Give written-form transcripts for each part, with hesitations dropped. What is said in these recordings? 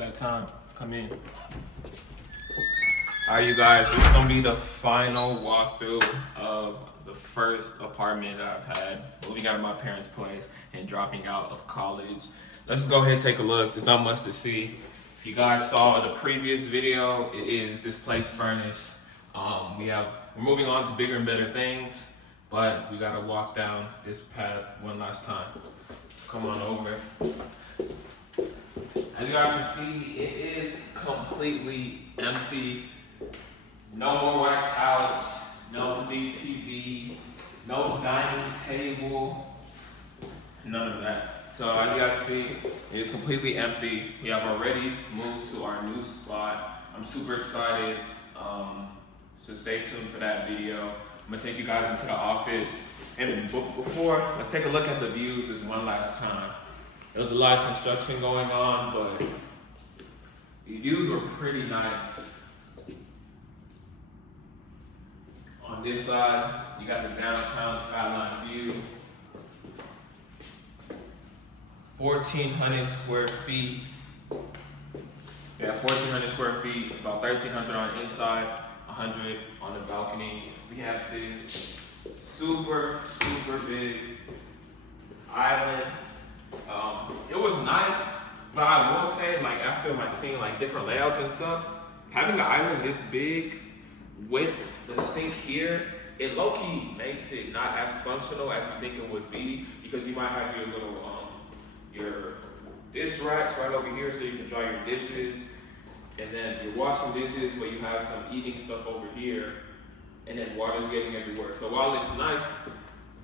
that time. Come in. Alright, you guys, this is gonna be the final walkthrough of the first apartment that I've had, moving out of my parents' place and dropping out of college. Let's just go ahead and take a look. There's not much to see. If you guys saw the previous video, it is this place furnished. We're moving on to bigger and better things, but we gotta walk down this path one last time. So come on over. As you guys can see, it is completely empty. No more white couch, no big TV, no dining table, none of that. So as you guys can see, it is completely empty. We have already moved to our new spot. I'm super excited. So stay tuned for that video. I'm gonna take you guys into the office. And before, let's take a look at the views one last time. There was a lot of construction going on, but the views were pretty nice. On this side, you got the downtown skyline view. 1,400 square feet. Yeah, 1,400 square feet, about 1,300 on the inside, 100 on the balcony. We have this super big island. It was nice, but I will say, like, after seeing different layouts and stuff, having an island this big with the sink here, it low-key makes it not as functional as you think it would be, because you might have your little your dish racks right over here so you can dry your dishes, and then you're washing dishes where you have some eating stuff over here, and then water's getting everywhere. So while it's nice,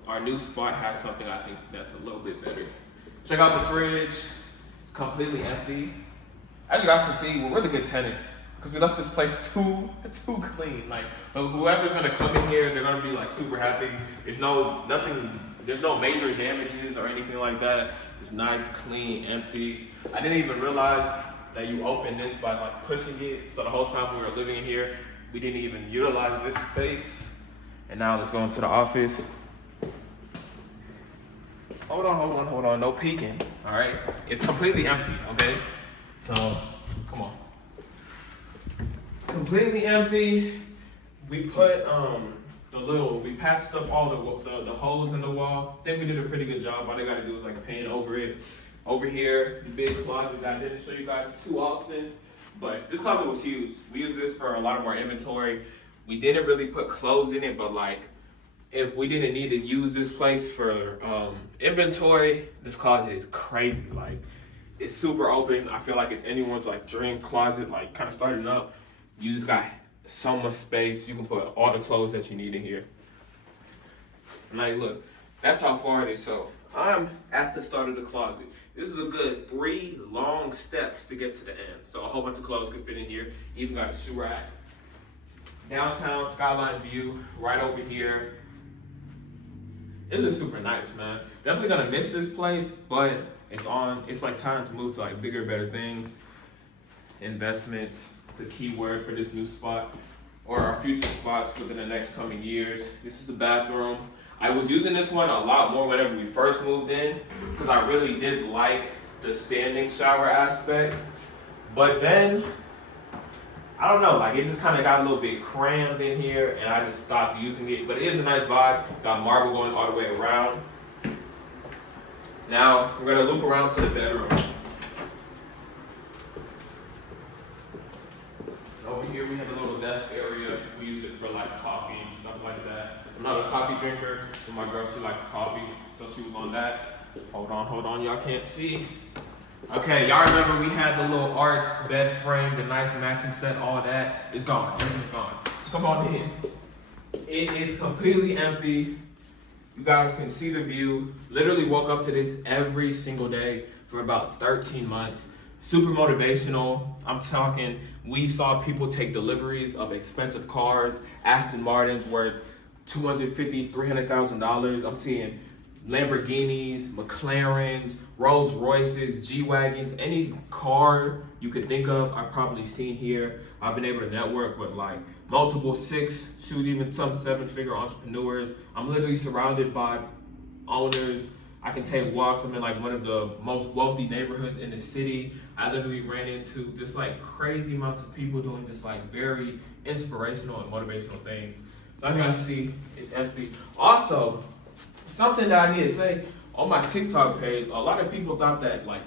our new spot has something I think that's a little bit better. Check out the fridge. It's completely empty. As you guys can see, we're really good tenants because we left this place too clean. Whoever's gonna come in here, they're gonna be super happy. There's no major damages or anything like that. It's nice, clean, empty. I didn't even realize that you open this by pushing it. So the whole time we were living in here, we didn't even utilize this space. And now let's go into the office. Hold on, no peeking, all right? It's completely empty, okay? So, come on. Completely empty. We put we patched up all the holes in the wall. I think we did a pretty good job. All they gotta do is paint over it. Over here, the big closet that I didn't show you guys too often, but this closet was huge. We use this for a lot of more inventory. We didn't really put clothes in it, but if we didn't need to use this place for inventory, this closet is crazy. It's super open. I feel like it's anyone's dream closet, kind of starting up. You just got so much space. You can put all the clothes that you need in here. Look, that's how far it is. So I'm at the start of the closet. This is a good 3 long steps to get to the end. So a whole bunch of clothes can fit in here. Even got a shoe rack. Downtown skyline view right over here. This is super nice, man. Definitely gonna miss this place, but it's time to move to bigger, better things. Investments, it's a key word for this new spot, or our future spots within the next coming years. This is the bathroom. I was using this one a lot more whenever we first moved in, because I really did like the standing shower aspect. But then, I don't know, it just kind of got a little bit crammed in here, and I just stopped using it. But it is a nice vibe. Got marble going all the way around. Now, we're gonna loop around to the bedroom. Over here, we have a little desk area. We use it for coffee and stuff like that. I'm not a coffee drinker, but my girl, she likes coffee, so she was on that. Hold on, y'all can't see. Okay, y'all remember we had the little arch bed frame, the nice matching set, all that. It's gone, everything's gone. Come on in. It is completely empty. You guys can see the view. Literally woke up to this every single day for about 13 months. Super motivational. I'm talking, we saw people take deliveries of expensive cars. Aston Martins worth $250,000, $300,000. I'm seeing Lamborghinis, McLarens, Rolls Royces, G-Wagons, any car you could think of, I've probably seen here. I've been able to network with multiple 6, even some 7-figure entrepreneurs. I'm literally surrounded by owners. I can take walks. I'm in like one of the most wealthy neighborhoods in the city. I literally ran into just like crazy amounts of people doing just like very inspirational and motivational things. So as you guys see, it's empty. Also, something that I need to say, on my TikTok page, a lot of people thought that like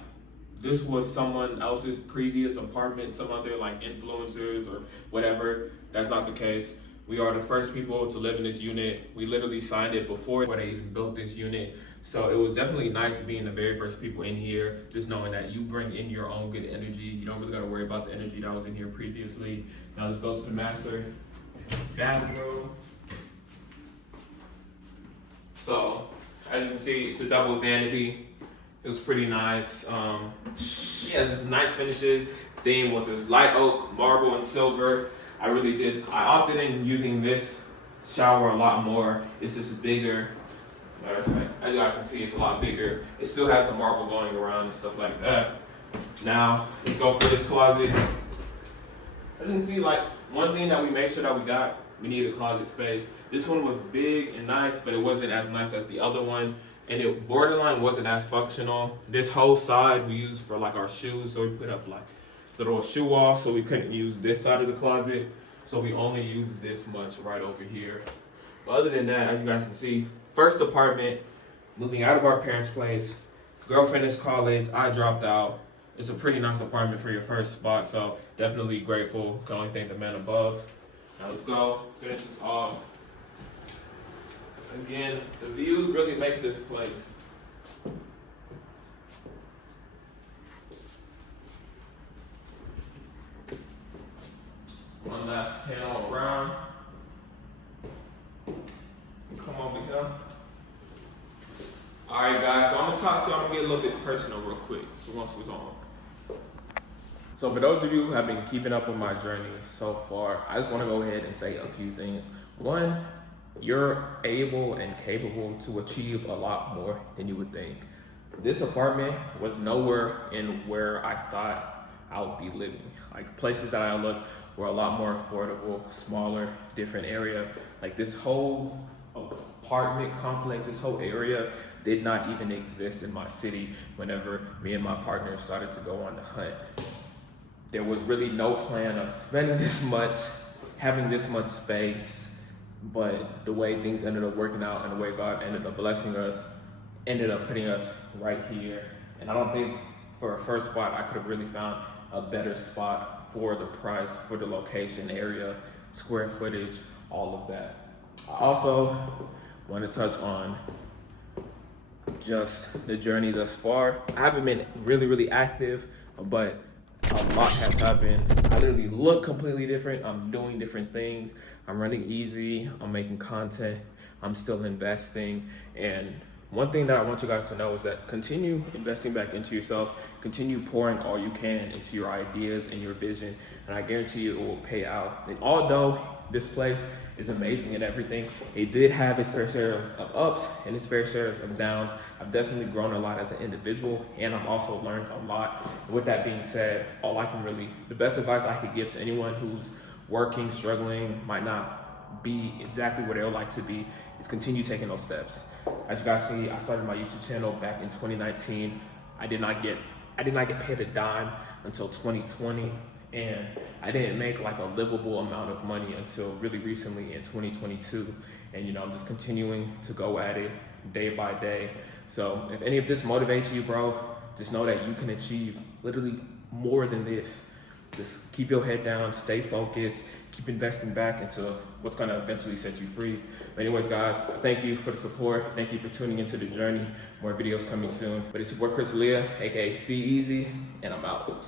this was someone else's previous apartment, some other like influencers or whatever. That's not the case. We are the first people to live in this unit. We literally signed it before they even built this unit. So it was definitely nice being the very first people in here, just knowing that you bring in your own good energy. You don't really gotta worry about the energy that was in here previously. Now let's go to the master bathroom. So, as you can see, it's a double vanity. It was pretty nice. Yeah, it's nice finishes. Theme was this light oak, marble, and silver. I opted in using this shower a lot more. It's just bigger. Matter of fact, as you guys can see, it's a lot bigger. It still has the marble going around and stuff like that. Now, let's go for this closet. As you can see, like, one thing that we made sure that we needed a closet space. This one was big and nice, but it wasn't as nice as the other one. And it borderline wasn't as functional. This whole side we used for like our shoes. So we put up like little shoe wall, so we couldn't use this side of the closet. So we only used this much right over here. But other than that, as you guys can see, first apartment, moving out of our parents' place. Girlfriend is college, I dropped out. It's a pretty nice apartment for your first spot, so definitely grateful. Can only thank the man above. Now let's go, finish this off. Again, the views really make this place. One last panel around. Come over here. Alright guys, so I'm gonna get a little bit personal real quick. So once we're on. So for those of you who have been keeping up with my journey so far, I just wanna go ahead and say a few things. One, you're able and capable to achieve a lot more than you would think. This apartment was nowhere in where I thought I would be living. Like places that I looked were a lot more affordable, smaller, different area. Like this whole apartment complex, this whole area did not even exist in my city whenever me and my partner started to go on the hunt. There was really no plan of spending this much, having this much space, but the way things ended up working out and the way God ended up blessing us, ended up putting us right here. And I don't think for a first spot, I could have really found a better spot for the price, for the location, area, square footage, all of that. I also want to touch on just the journey thus far. I haven't been really active, but a lot has happened. I literally look completely different. I'm doing different things. I'm running easy. I'm making content. I'm still investing. And one thing that I want you guys to know is that continue investing back into yourself. Continue pouring all you can into your ideas and your vision. And I guarantee you it will pay out. And although this place is amazing and everything, it did have its fair share of ups and its fair share of downs. I've definitely grown a lot as an individual, and I've also learned a lot. And with that being said, the best advice I could give to anyone who's working, struggling, might not be exactly where they would like to be, is continue taking those steps. As you guys see, I started my YouTube channel back in 2019. I did not get paid a dime until 2020. And I didn't make like a livable amount of money until really recently in 2022. And I'm just continuing to go at it day by day. So if any of this motivates you, bro, just know that you can achieve literally more than this. Just keep your head down, stay focused, keep investing back into what's gonna eventually set you free. But anyways, guys, thank you for the support. Thank you for tuning into the journey. More videos coming soon. But it's your boy, Alia, aka CEasy, and I'm out.